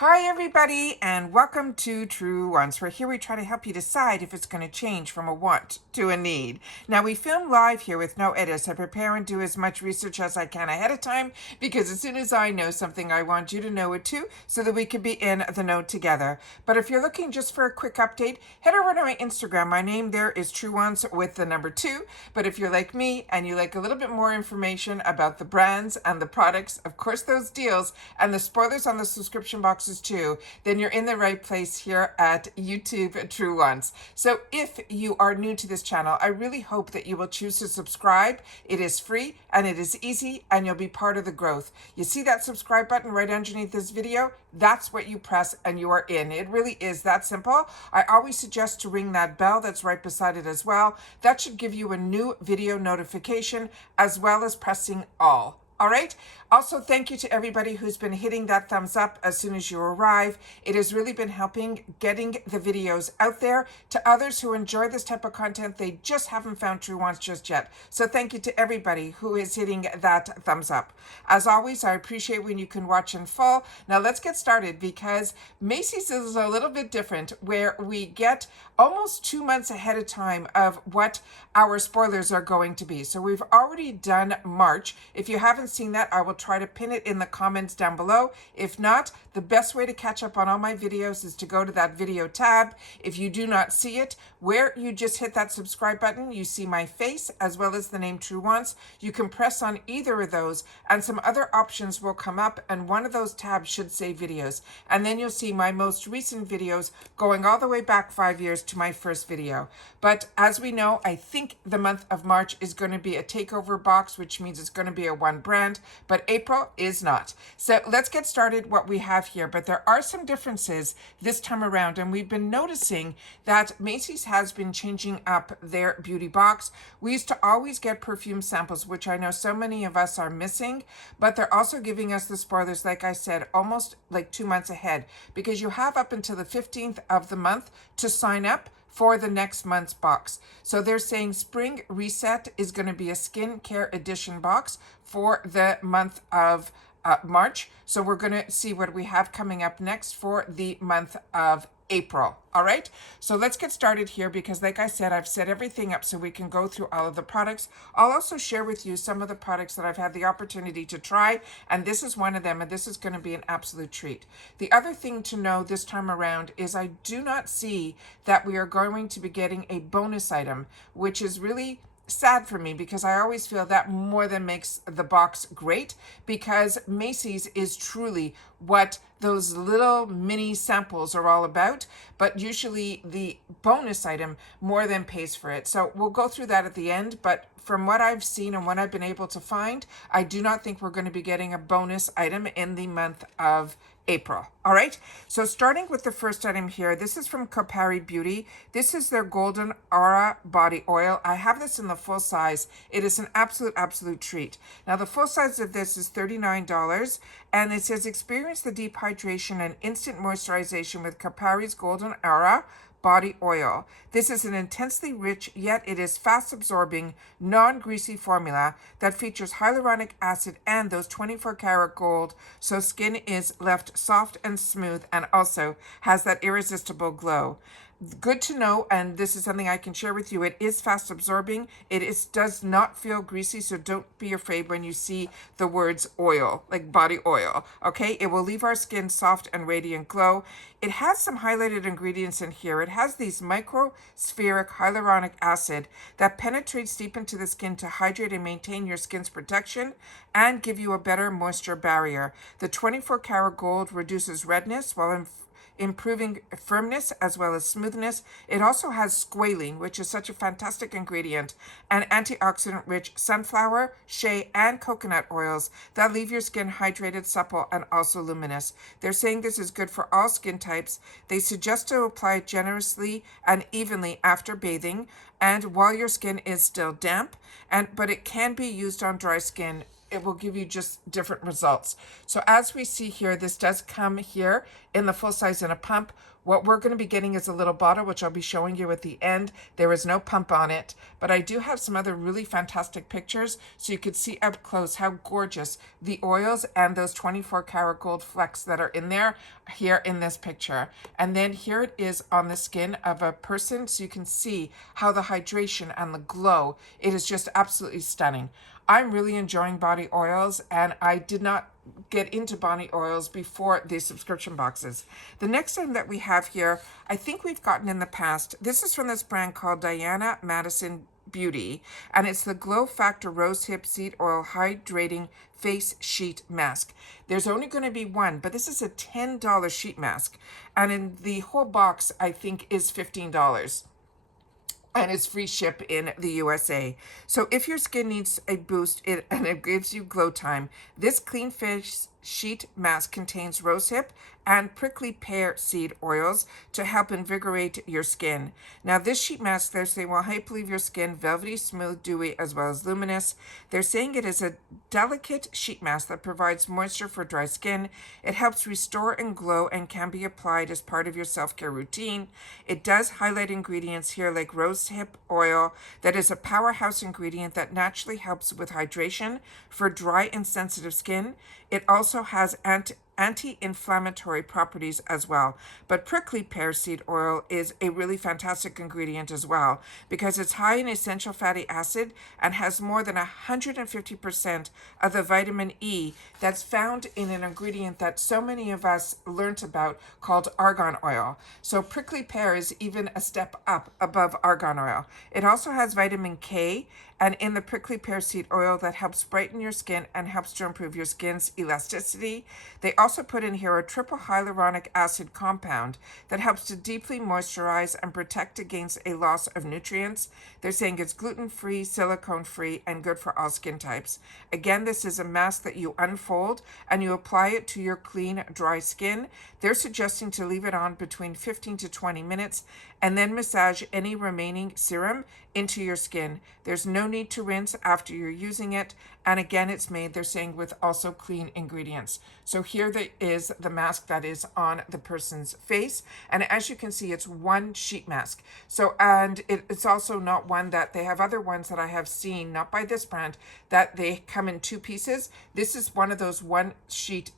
Hi everybody and welcome to Truewants, where here we try to help you decide if it's going to change from a want to a need. Now we film live here with no edits. I prepare and do as much research as I can ahead of time because as soon as I know something I want you to know it too so that we can be in the know together. But if you're looking just for a quick update, head over to my Instagram. My name there is Truewants with the number 2. But if you're like me and you like a little bit more information about the brands and the products, of course those deals and the spoilers on the subscription boxes too, then you're in the right place here at YouTube Truewants. So if you are new to this channel, I really hope that you will choose to subscribe. It is free and it is easy and you'll be part of the growth. You see that subscribe button right underneath this video? That's what you press and you are in. It really is that simple. I always suggest to ring that bell that's right beside it as well. That should give you a new video notification as well as pressing all. All right. Also, thank you to everybody who's been hitting that thumbs up as soon as you arrive. It has really been helping getting the videos out there to others who enjoy this type of content. They just haven't found Truewants just yet. So thank you to everybody who is hitting that thumbs up. As always, I appreciate when you can watch in full. Now let's get started because Macys is a little bit different where we get almost 2 months ahead of time of what our spoilers are going to be. So we've already done March. If you haven't seen that, I will try to pin it in the comments down below. If not, the best way to catch up on all my videos is to go to that video tab. If you do not see it, where you just hit that subscribe button, you see my face as well as the name Truewants. You can press on either of those and some other options will come up and one of those tabs should say videos. And then you'll see my most recent videos going all the way back 5 years to my first video. But as we know, I think the month of March is going to be a takeover box, which means it's going to be a one brand, but April is not. So let's get started what we have here. But there are some differences this time around, and we've been noticing that Macys has been changing up their beauty box. We used to always get perfume samples, which I know so many of us are missing, but they're also giving us the spoilers, like I said, almost like 2 months ahead, because you have up until the 15th of the month to sign up for the next month's box. So they're saying Spring Reset is going to be a skincare edition box for the month of March. So we're going to see what we have coming up next for the month of April. All right, so let's get started here because like I said, I've set everything up so we can go through all of the products. I'll also share with you some of the products that I've had the opportunity to try, and this is one of them, and this is going to be an absolute treat. The other thing to know this time around is I do not see that we are going to be getting a bonus item, which is really sad for me because I always feel that more than makes the box great, because Macys is truly what those little mini samples are all about, but usually the bonus item more than pays for it. So we'll go through that at the end, but from what I've seen and what I've been able to find, I do not think we're going to be getting a bonus item in the month of April. All right, so starting with the first item here, this is from Kari Beauty. This is their Golden Aura Body Oil. I have this in the full size. It is an absolute treat. Now the full size of this is $39, and it says experience the deep hydration and instant moisturization with Kari's Golden Aura Body Oil. This is an intensely rich, yet it is fast-absorbing, non-greasy formula that features hyaluronic acid and those 24-karat gold, so skin is left soft and smooth and also has that irresistible glow. Good to know, and this is something I can share with you. It is fast absorbing. Does not feel greasy, so don't be afraid when you see the words oil, like body oil. Okay, it will leave our skin soft and radiant glow. It has some highlighted ingredients in here. It has these microspheric hyaluronic acid that penetrates deep into the skin to hydrate and maintain your skin's protection and give you a better moisture barrier. The 24-karat gold reduces redness while improving firmness as well as smoothness. It also has squalene, which is such a fantastic ingredient, and antioxidant-rich sunflower, shea, and coconut oils that leave your skin hydrated, supple, and also luminous. They're saying this is good for all skin types. They suggest to apply it generously and evenly after bathing and while your skin is still damp, but it can be used on dry skin it will give you just different results. So as we see here, this does come here in the full size in a pump. What we're going to be getting is a little bottle, which I'll be showing you at the end. There is no pump on it, but I do have some other really fantastic pictures so you could see up close how gorgeous the oils and those 24 karat gold flecks that are in there here in this picture. And then here it is on the skin of a person, so you can see how the hydration and the glow, it is just absolutely stunning. I'm really enjoying body oils, and I did not get into body oils before these subscription boxes. The next item that we have here, I think we've gotten in the past. This is from this brand called Madison Beauty, and it's the Glow Factor Rosehip Seed Oil Hydrating Face Sheet Mask. There's only going to be one, but this is a $10 sheet mask, and in the whole box, I think, is $15. And it's free ship in the USA. So if your skin needs a boost and it gives you glow time, this clean face sheet mask contains rosehip and prickly pear seed oils to help invigorate your skin. Now this sheet mask, they're saying, will help leave your skin velvety, smooth, dewy, as well as luminous. They're saying it is a delicate sheet mask that provides moisture for dry skin. It helps restore and glow and can be applied as part of your self-care routine. It does highlight ingredients here like rosehip oil that is a powerhouse ingredient that naturally helps with hydration for dry and sensitive skin. It also has anti-inflammatory properties as well. But prickly pear seed oil is a really fantastic ingredient as well because it's high in essential fatty acid and has more than 150% of the vitamin E that's found in an ingredient that so many of us learnt about called argan oil. So prickly pear is even a step up above argan oil. It also has vitamin K and in the prickly pear seed oil that helps brighten your skin and helps to improve your skin's elasticity. They also put in here a triple hyaluronic acid compound that helps to deeply moisturize and protect against a loss of nutrients. They're saying it's gluten-free, silicone-free, and good for all skin types. Again, this is a mask that you unfold and you apply it to your clean, dry skin. They're suggesting to leave it on between 15 to 20 minutes and then massage any remaining serum into your skin. There's no need to rinse after you're using it. And again, it's made, they're saying, with also clean ingredients. So here is the mask that is on the person's face. And as you can see, it's one sheet mask. So, and it's also not one that they have other ones that I have seen, not by this brand, that they come in two pieces. This is one of those one sheet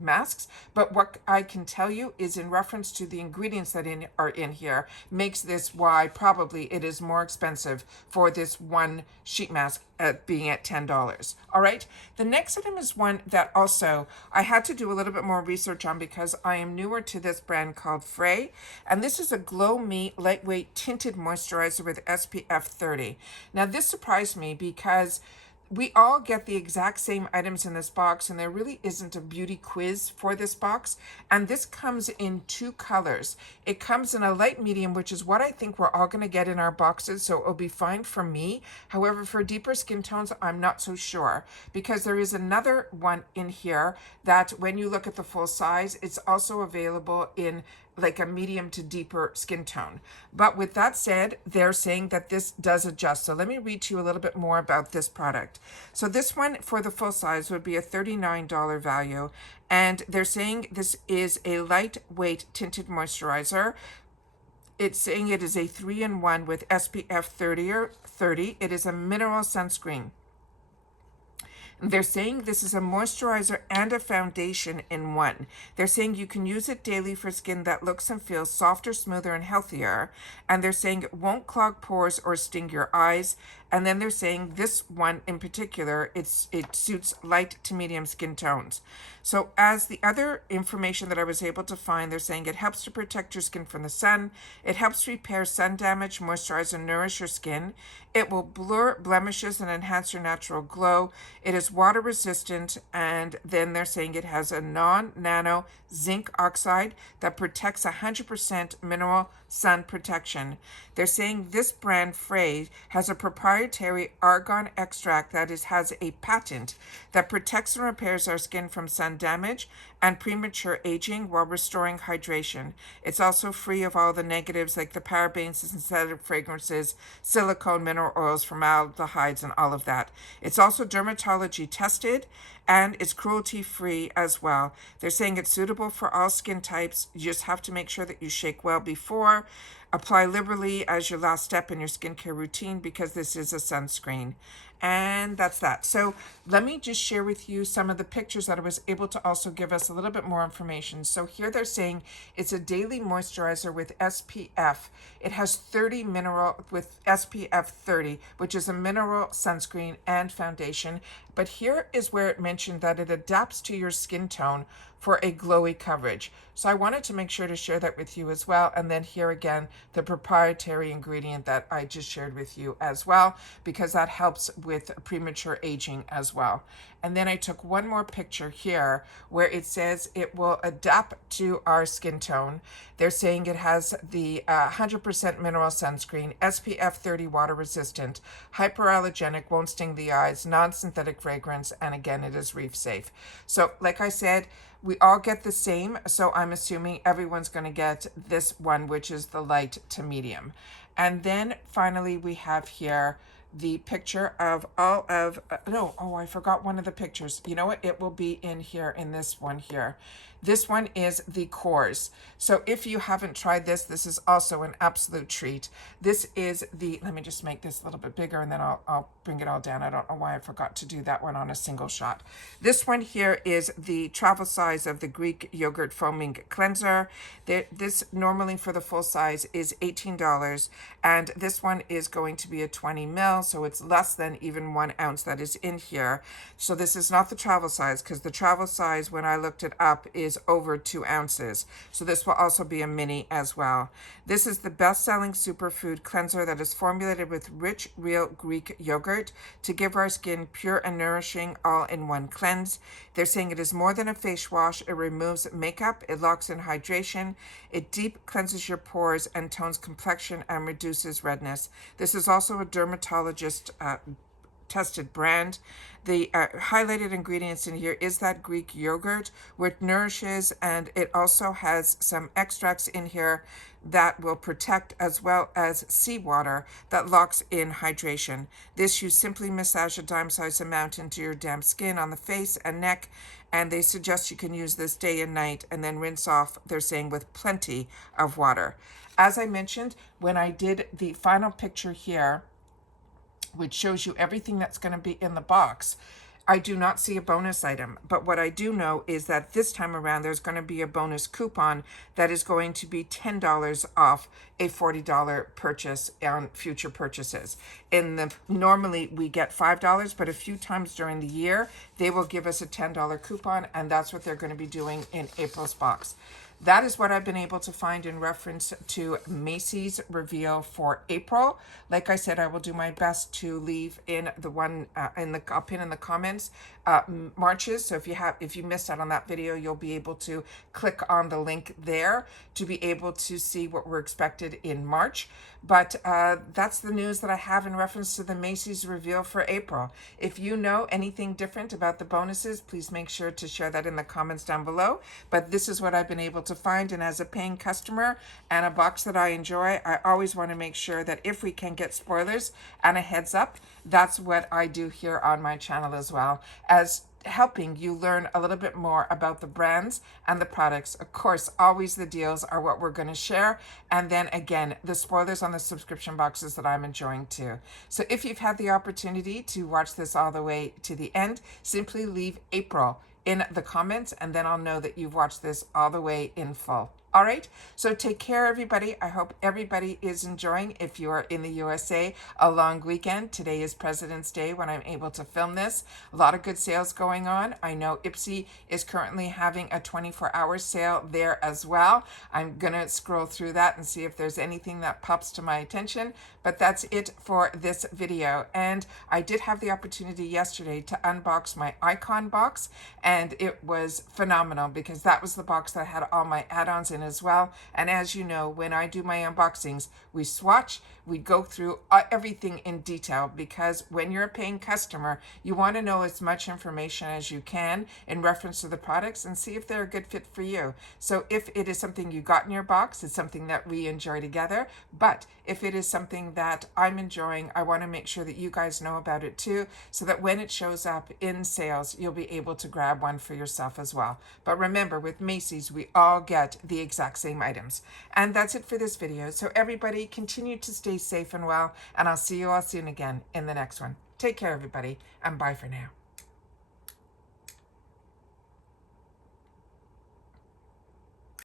masks, but what I can tell you is in reference to the ingredients that are in here makes this why probably it is more expensive for this one sheet mask being at $10. All right, the next item is one that also I had to do a little bit more research on because I am newer to this brand called Frey, and this is a Glow Me lightweight tinted moisturizer with SPF 30. Now this surprised me because we all get the exact same items in this box, and there really isn't a beauty quiz for this box. And this comes in two colors. It comes in a light medium, which is what I think we're all going to get in our boxes, so it'll be fine for me. However, for deeper skin tones, I'm not so sure, because there is another one in here that when you look at the full size, it's also available in like a medium to deeper skin tone. But with that said, they're saying that this does adjust. So let me read to you a little bit more about this product. So this one for the full size would be a $39 value. And they're saying this is a lightweight tinted moisturizer. It's saying it is a 3-in-1 with SPF 30. It is a mineral sunscreen. They're saying this is a moisturizer and a foundation in one. They're saying you can use it daily for skin that looks and feels softer, smoother, and healthier. And they're saying it won't clog pores or sting your eyes. And then they're saying this one in particular, it suits light to medium skin tones. So as the other information that I was able to find, they're saying it helps to protect your skin from the sun. It helps repair sun damage, moisturize, and nourish your skin. It will blur blemishes and enhance your natural glow. It is water resistant, and then they're saying it has a non-nano zinc oxide that protects 100% mineral sun protection. They're saying this brand, Frey, has a proprietary proprietary argan extract that has a patent that protects and repairs our skin from sun damage and premature aging while restoring hydration. It's also free of all the negatives like the parabens, synthetic fragrances, silicone, mineral oils, formaldehydes, and all of that. It's also dermatology tested and it's cruelty free as well. They're saying it's suitable for all skin types. You just have to make sure that you shake well before. Apply liberally as your last step in your skincare routine because this is a sunscreen. And that's that. So let me just share with you some of the pictures that I was able to also give us a little bit more information. So here they're saying it's a daily moisturizer with SPF. It has 30 mineral with SPF 30, which is a mineral sunscreen and foundation. But here is where it mentioned that it adapts to your skin tone for a glowy coverage. So I wanted to make sure to share that with you as well. And then here again, the proprietary ingredient that I just shared with you as well, because that helps with premature aging as well. And then I took one more picture here where it says it will adapt to our skin tone. They're saying it has the 100% mineral sunscreen, SPF 30 water resistant, hyperallergenic, won't sting the eyes, non-synthetic fragrance, and again, it is reef safe. So like I said, we all get the same, so I'm assuming everyone's going to get this one, which is the light to medium. And then finally, we have here the picture of all of, I forgot one of the pictures. You know what? It will be in here in this one here. This one is the Korres. So if you haven't tried this, this is also an absolute treat. This is the, let me just make this a little bit bigger and then I'll bring it all down. I don't know why I forgot to do that one on a single shot. This one here is the travel size of the Greek yogurt foaming cleanser. This normally for the full size is $18, and this one is going to be a 20 ml, so it's less than even 1 ounce that is in here. So this is not the travel size, because the travel size, when I looked it up, is over 2 ounces. So this will also be a mini as well. This is the best-selling superfood cleanser that is formulated with rich, real Greek yogurt to give our skin pure and nourishing all-in-one cleanse. They're saying it is more than a face wash. It removes makeup, it locks in hydration, it deep cleanses your pores and tones complexion and reduces redness. This is also a dermatologist tested brand. The highlighted ingredients in here is that Greek yogurt, which nourishes, and it also has some extracts in here that will protect, as well as seawater that locks in hydration. This, you simply massage a dime-sized amount into your damp skin on the face and neck, and they suggest you can use this day and night and then rinse off, they're saying, with plenty of water. As I mentioned, when I did the final picture here, which shows you everything that's going to be in the box, I do not see a bonus item. But what I do know is that this time around, there's going to be a bonus coupon that is going to be $10 off a $40 purchase on future purchases. Normally we get $5, but a few times during the year, they will give us a $10 coupon, and that's what they're going to be doing in April's box. That is what I've been able to find in reference to Macy's reveal for April. Like I said, I will do my best to leave in the one I'll pin in the comments Marches. So if you missed out on that video, you'll be able to click on the link there to be able to see what we're expected in March. But that's the news that I have in reference to the Macy's reveal for April. If you know anything different about the bonuses, please make sure to share that in the comments down below. But this is what I've been able to find, and as a paying customer and a box that I enjoy, I always want to make sure that if we can get spoilers and a heads up, that's what I do here on my channel as well, as helping you learn a little bit more about the brands and the products. Of course, always the deals are what we're going to share. And then again, the spoilers on the subscription boxes that I'm enjoying too. So if you've had the opportunity to watch this all the way to the end, simply leave April in the comments, and then I'll know that you've watched this all the way in full. All right, so take care, everybody. I hope everybody is enjoying, if you are in the USA, a long weekend. Today is President's Day when I'm able to film this. A lot of good sales going on. I know Ipsy is currently having a 24-hour sale there as well. I'm going to scroll through that and see if there's anything that pops to my attention. But that's it for this video. And I did have the opportunity yesterday to unbox my Icon box, and it was phenomenal because that was the box that had all my add-ons in Madison as well. And as you know, when I do my unboxings, we swatch, we go through everything in detail, because when you're a paying customer, you want to know as much information as you can in reference to the products and see if they're a good fit for you. So if it is something you got in your box, it's something that we enjoy together. But if it is something that I'm enjoying, I want to make sure that you guys know about it too, so that when it shows up in sales, you'll be able to grab one for yourself as well. But remember, with Macy's, we all get the exact same items. And that's it for this video. So everybody, continue to stay safe and well, and I'll see you all soon again in the next one. Take care, everybody, and bye for now.